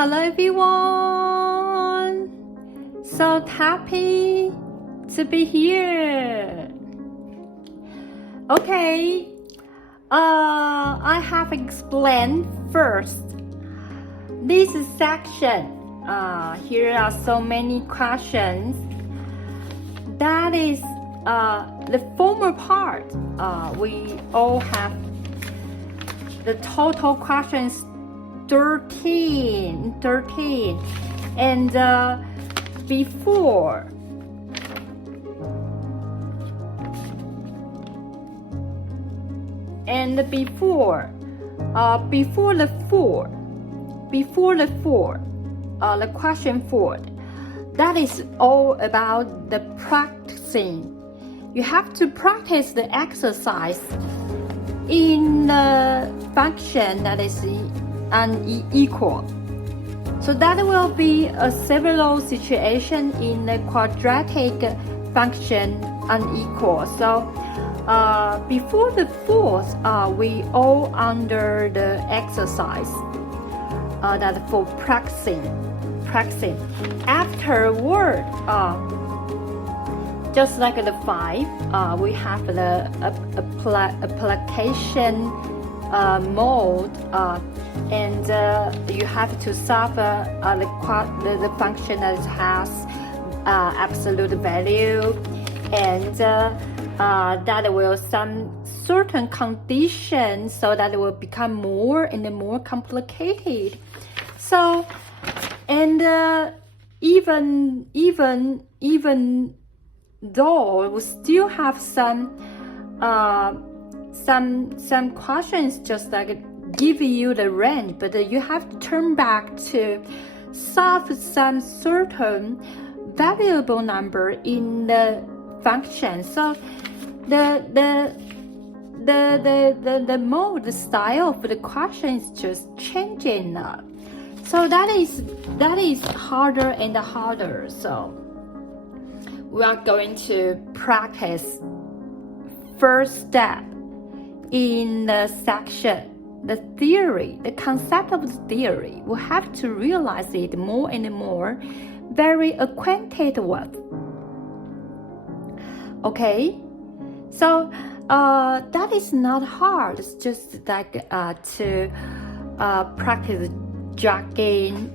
hello everyone. So happy to be here. Okay, I have explained first this section. Here are so many questions. That is the former part. We all have the total questions 13 and before the question 4, that is all about the practicing. You have to practice the exercise in the function that is unequal. So that will be a several situation in the quadratic function unequal. So before the 4th, we all under the exercise that for practicing. Afterward, just like the 5, we have the application mode, and you have to solve the function that has absolute value, and that will some certain conditions, so that it will become more and more complicated. So, and even though we still have some questions just like give you the range, but you have to turn back to solve some certain variable number in the function. So the mode, the style of the question is just changing up. So that is harder and harder. So we are going to practice first step in the section, the theory, the concept of the theory. We have to realize it more and more, very acquainted with. Okay, so that is not hard. It's just like to practice jogging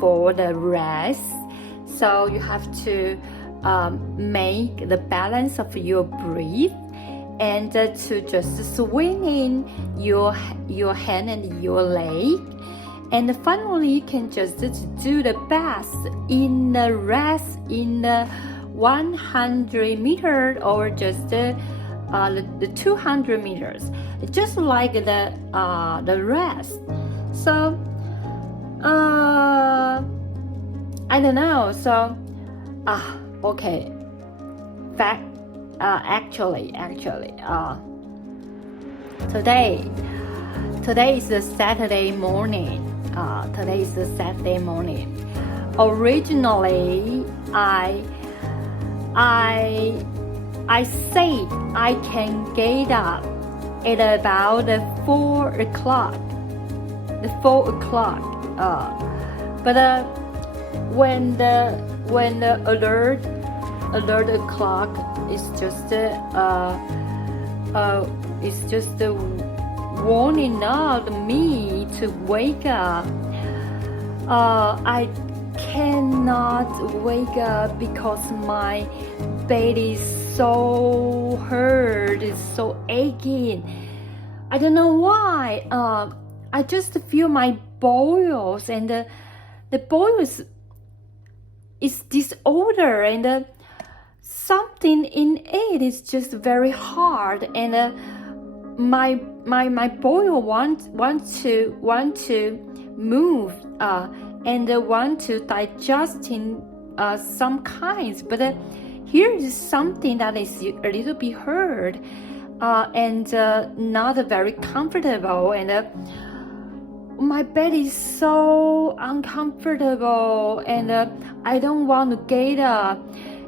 for the rest. So you have to make the balance of your breath, and to just swinging your hand and your leg, and finally you can just do the best in the rest in the 100 meters or just the 200 meters, just like the rest. So I don't know. So okay. Actually, today is the Saturday morning. Originally, I said I can get up at about 4 o'clock. But when the alert clock is just warning out me to wake up, I cannot wake up because my belly is so hurt, it's so aching. I don't know why. I just feel my boils, and the boils is disorder, and something in it is just very hard, and my boil want to move, and want to digesting some kinds, but here is something that is a little bit hurt, and not very comfortable, and my bed is so uncomfortable, and I don't want to get up,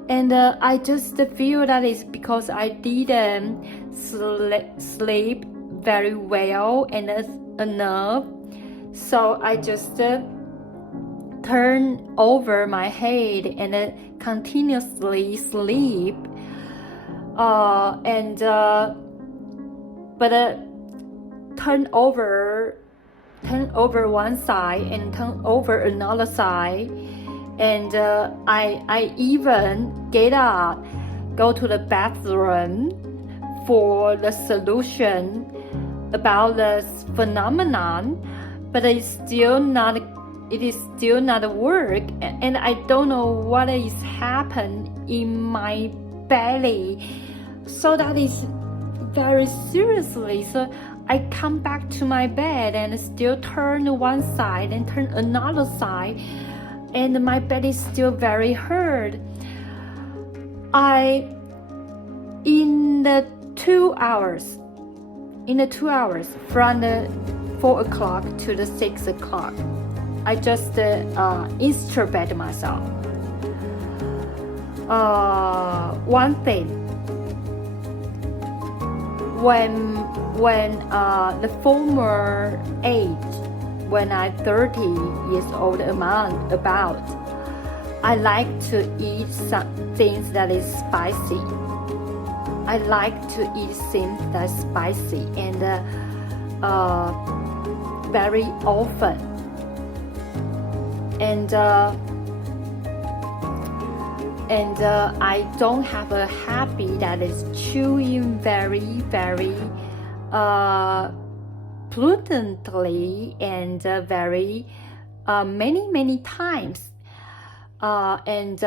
and I just feel that it's because I didn't sleep very well and enough. So I just turn over my head and continuously sleep. Turn over one side and turn over another side, and I even get up, go to the bathroom for the solution about this phenomenon, but it is still not work, and I don't know what is happened in my belly. So that is very seriously. So I come back to my bed and still turn one side and turn another side, and my belly is still very hurt. In the 2 hours from the 4 o'clock to the 6 o'clock, I just introspect myself. One thing, when the former age, when I'm 30 years old about, I like to eat some things that is spicy. I like to eat things that's spicy and very often. And I don't have a habit that is chewing very, very prudently and very many times. And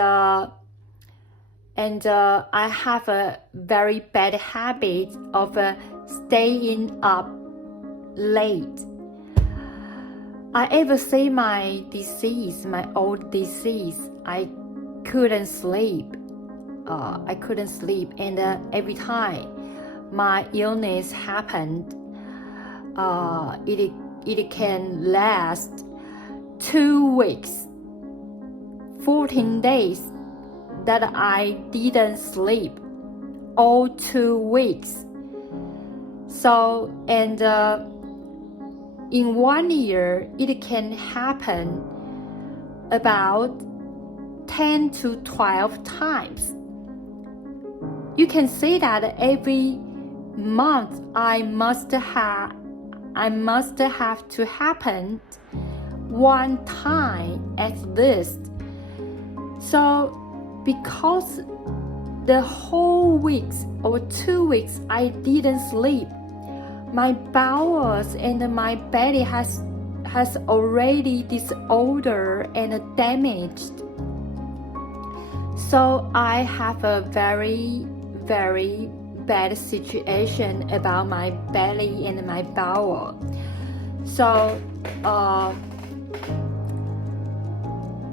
I have a very bad habit of staying up late. I ever say my old disease, I couldn't sleep. And every time my illness happened, it can last 2 weeks, 14 days that I didn't sleep, all 2 weeks. So, and in 1 year, it can happen about 10 to 12 times. You can say that every month I must have to happen one time at least. So because the whole weeks or 2 weeks I didn't sleep, my bowels and my belly has already disordered and damaged. So I have a very, very bad situation about my belly and my bowel. So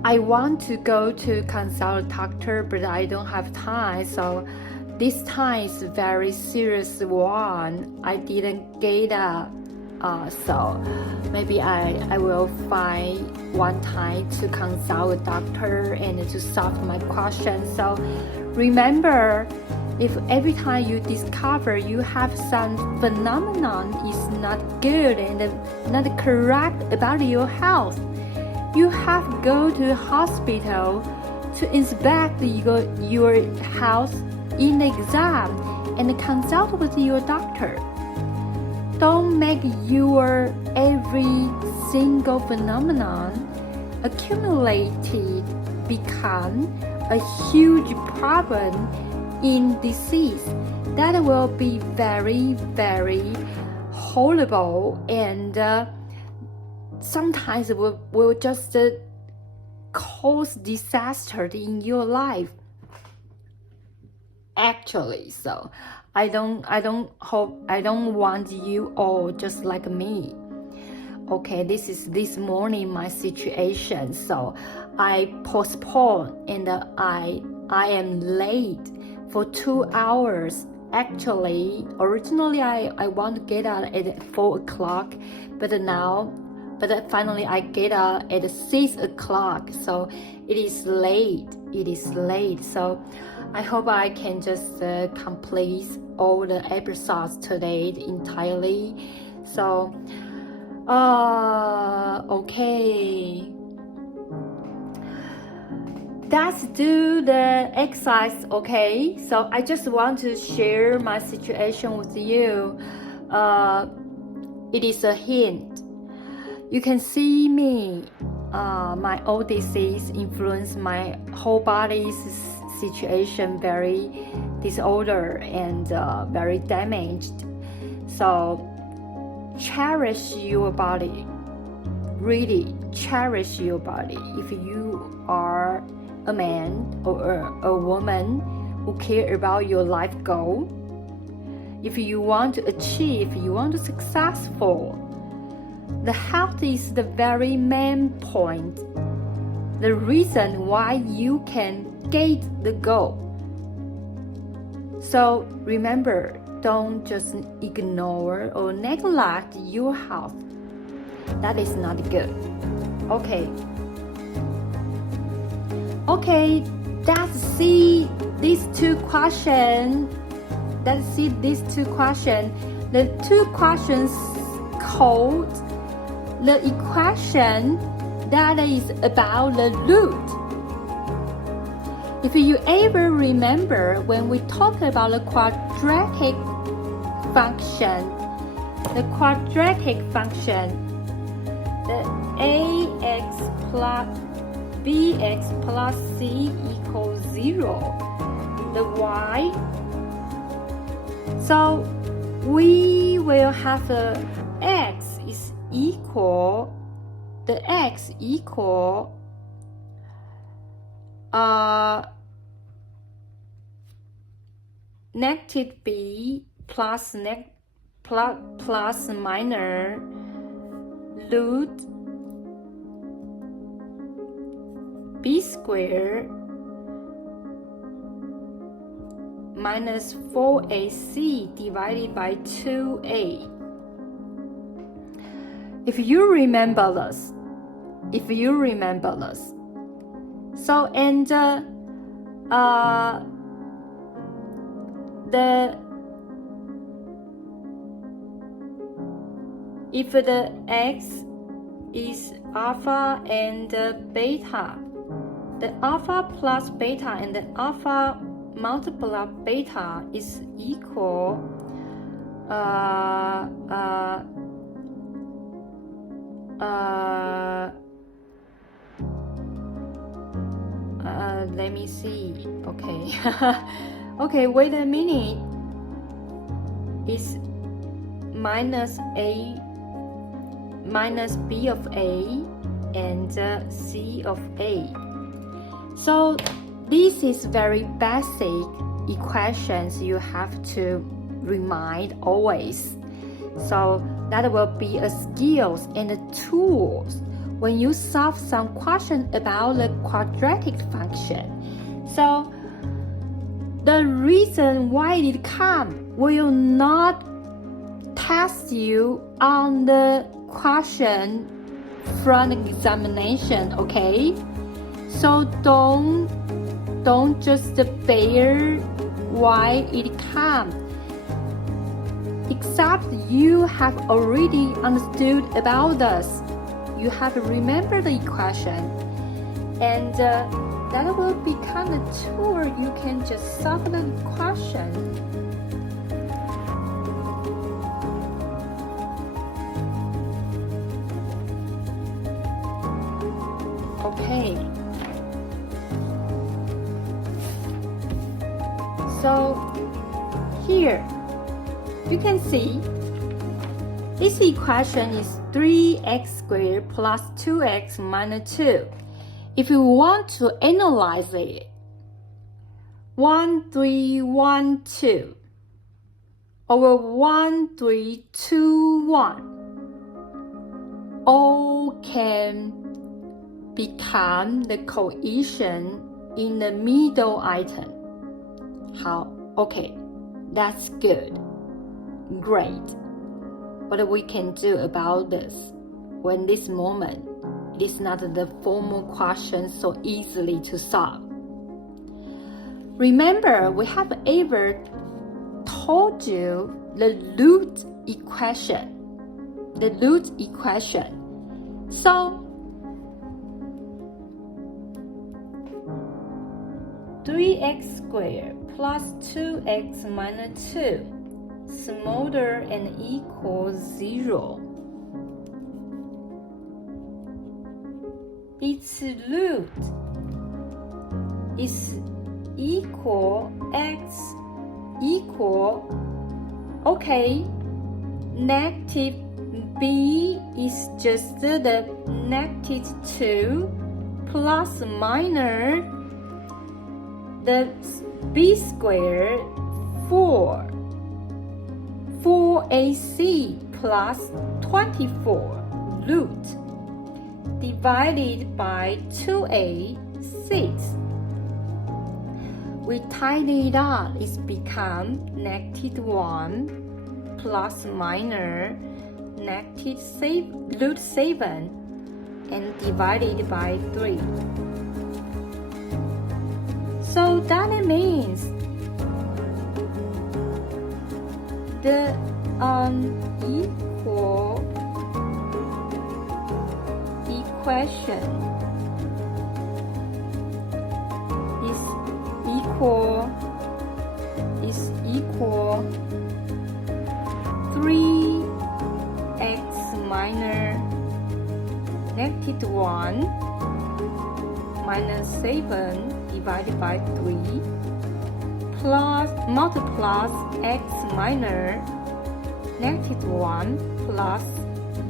I want to go to consult a doctor, but I don't have time. So this time is a very serious one. I didn't get up. So maybe I will find one time to consult a doctor and to solve my question. So remember, if every time you discover you have some phenomenon is not good and not correct about your health, you have to go to the hospital to inspect your health in the exam and consult with your doctor. Don't make your every single phenomenon accumulated become a huge problem in disease. That will be very, very horrible, and sometimes will just cause disaster in your life. Actually, so I don't want you all just like me. Okay, this is this morning my situation, so I postpone and I am late for 2 hours. Actually, originally I want to get out at 4 o'clock, but finally I get out at 6 o'clock, so it is late. So I hope I can just complete all the episodes today entirely. So okay. let's do the exercise, okay? So I just want to share my situation with you. It is a hint. You can see me. My old disease influenced my whole body's situation, very disorder and very damaged. So cherish your body. Really cherish your body. If you are a man or a woman who care about your life goal, if you want to achieve, you want to be successful, the health is the very main point, the reason why you can get the goal. So remember, don't just ignore or neglect your health. That is not good. Okay, let's see these two questions. The two questions called the equation that is about the root. If you ever remember when we talked about the quadratic function, the ax plus bx plus c equals 0, the y. So we will have the x equal negative b plus minus root b squared minus 4ac divided by 2a. If you remember this, so and if the x is alpha and beta, the alpha plus beta and the alpha multiplied beta is equal let me see. Okay, wait a minute. It's minus b of a and c of a. So this is very basic equations you have to remind always. So that will be a skills and a tools when you solve some question about the quadratic function. So the reason why it come will not test you on the question from the examination, okay? So don't just bear why it comes, except you have already understood about this. You have to remember the equation, and that will become the tool you can just solve the question. Okay. So here you can see this equation is 3x squared plus 2x minus 2. If you want to analyze it, 1312 over 1321 all can become the coefficient in the middle item. How? Okay, that's good. Great. What we can do about this when this moment it is not the formal question so easily to solve. Remember, we have ever told you the root equation. So 3x squared plus 2x minus 2 smaller and equal 0. Its root is equal x equal, okay, negative b is just the negative 2 plus minus the b squared 4 4ac plus 24 root divided by 2a 6. We tidy it up, it's become negative 1 plus minus negative root 7 and divided by 3. So that means the equal equation is equal 3x minus negative 1 minus 7 divided by 3 plus multiplies x minus negative 1 plus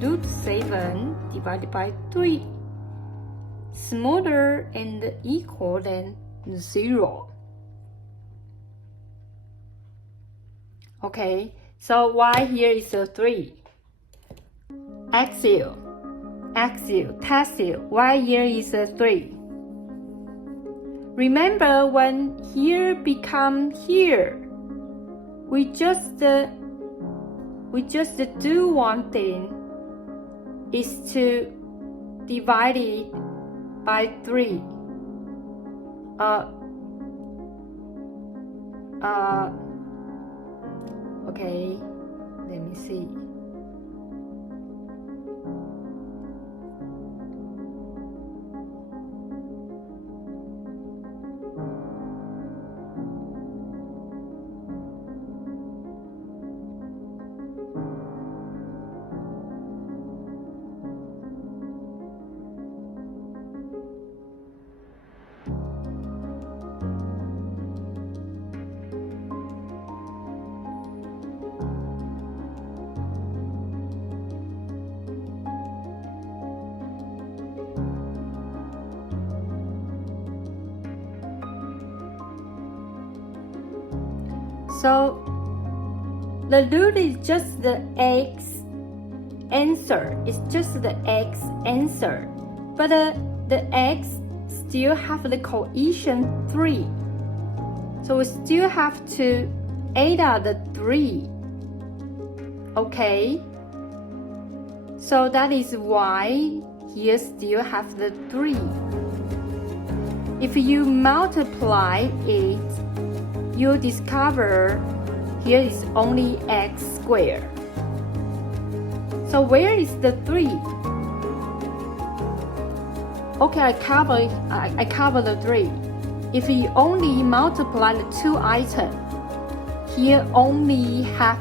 root 7 divided by 3 smaller and equal than 0. Okay, so why here is a 3? Axial, tensile, why here is a 3? Remember when here become here, we just do one thing, is to divide it by 3. Okay, let me see. So the root is just the x answer. It's just the x answer. But the x still have the coefficient 3. So we still have to add up the 3. Okay? So that is why here still have the 3. If you multiply it, you discover here is only x squared. So where is the 3? Okay, I cover the 3. If you only multiply the 2 items, here only have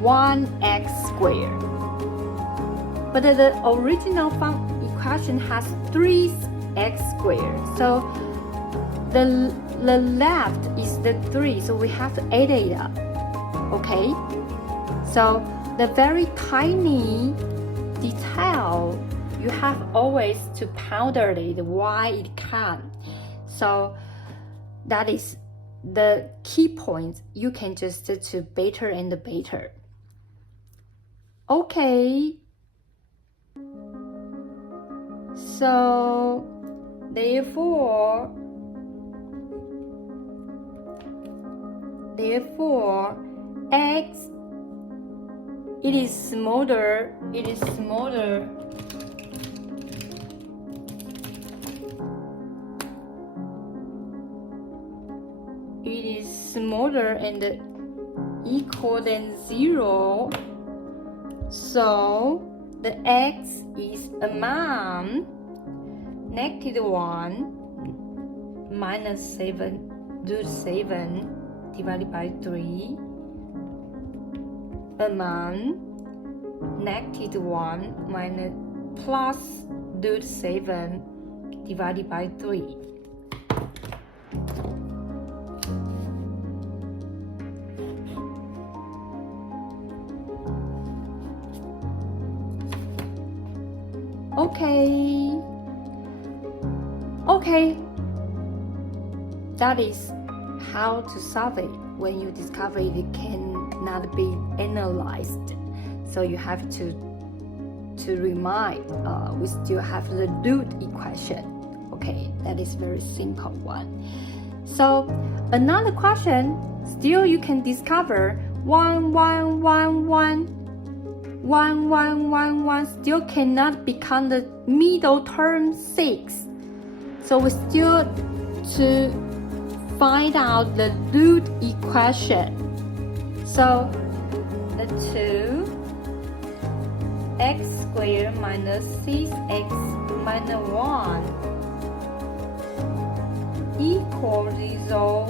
1x squared. But the original equation has 3x squared. So the left is the 3, so we have to add it up. Okay? So the very tiny detail, you have always to ponder it, why it can. So that is the key point. You can just do better and better. Okay. So therefore x, it is smaller and equal than 0. So the x is among negative 1 minus 7 root 7 divided by 3 among -1 minus plus root 7 divided by 3. Okay, that is how to solve it when you discover it cannot be analyzed. So you have to remind, we still have the root equation. Okay, that is very simple one. So another question, still you can discover 1, 1, 1, 1, 1, 1, 1, 1 still cannot become the middle term 6. So we still to find out the root equation. So the 2x squared minus 6x minus 1 equals 0.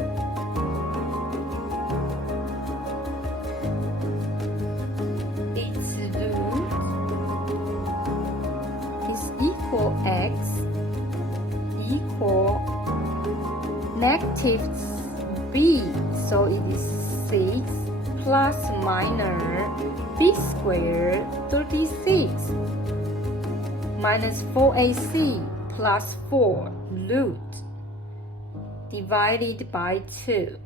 Its root is equal x equal negative b, so it is 6 plus minus b squared 36 minus 4ac plus 4 root divided by 2.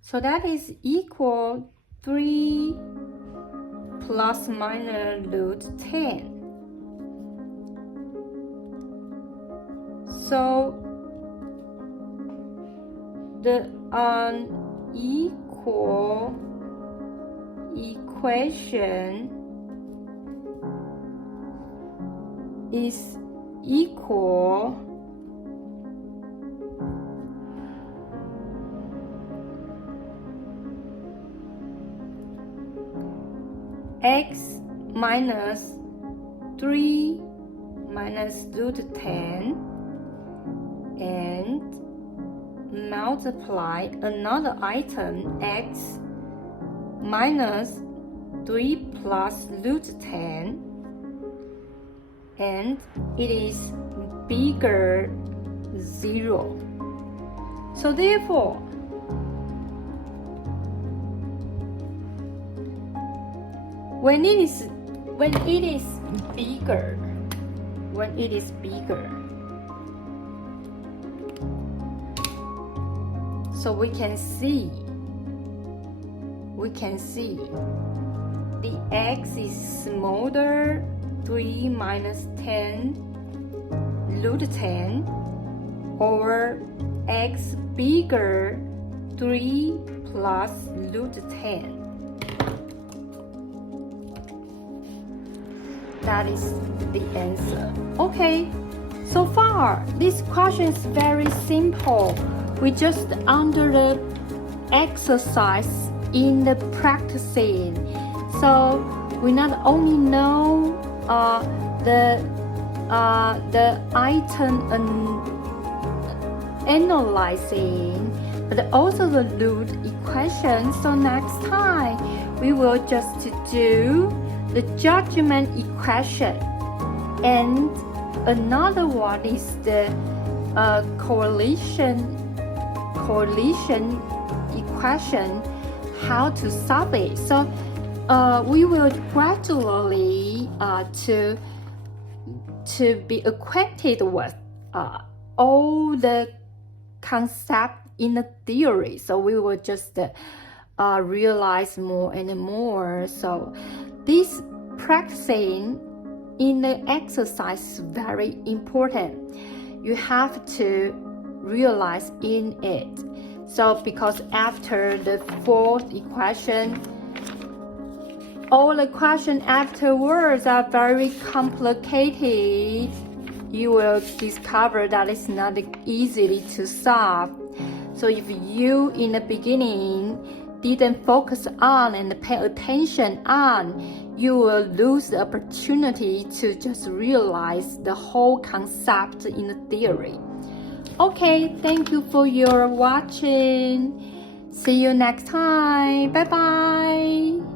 So that is equal 3 plus minus root 10. So the unequal equation is equal x minus 3 minus root 10 and multiply another item x minus 3 plus root 10, and it is bigger 0. So therefore when it is bigger, so we can see the x is smaller 3 minus 10 root 10 or x bigger 3 plus root 10. That is the answer. Okay, so far this question is very simple. We just under the exercise in the practicing. So we not only know the item analyzing, but also the root equation. So next time we will just do the judgment equation, and another one is the correlation equation, how to solve it. So we will gradually to be acquainted with all the concept in the theory. So we will just realize more and more. So this practicing in the exercise is very important. You have to realize in it. So because after the fourth equation, all the questions afterwards are very complicated. You will discover that it's not easily to solve. So if you in the beginning didn't focus on and pay attention on, you will lose the opportunity to just realize the whole concept in the theory. Okay, thank you for your watching. See you next time. Bye bye.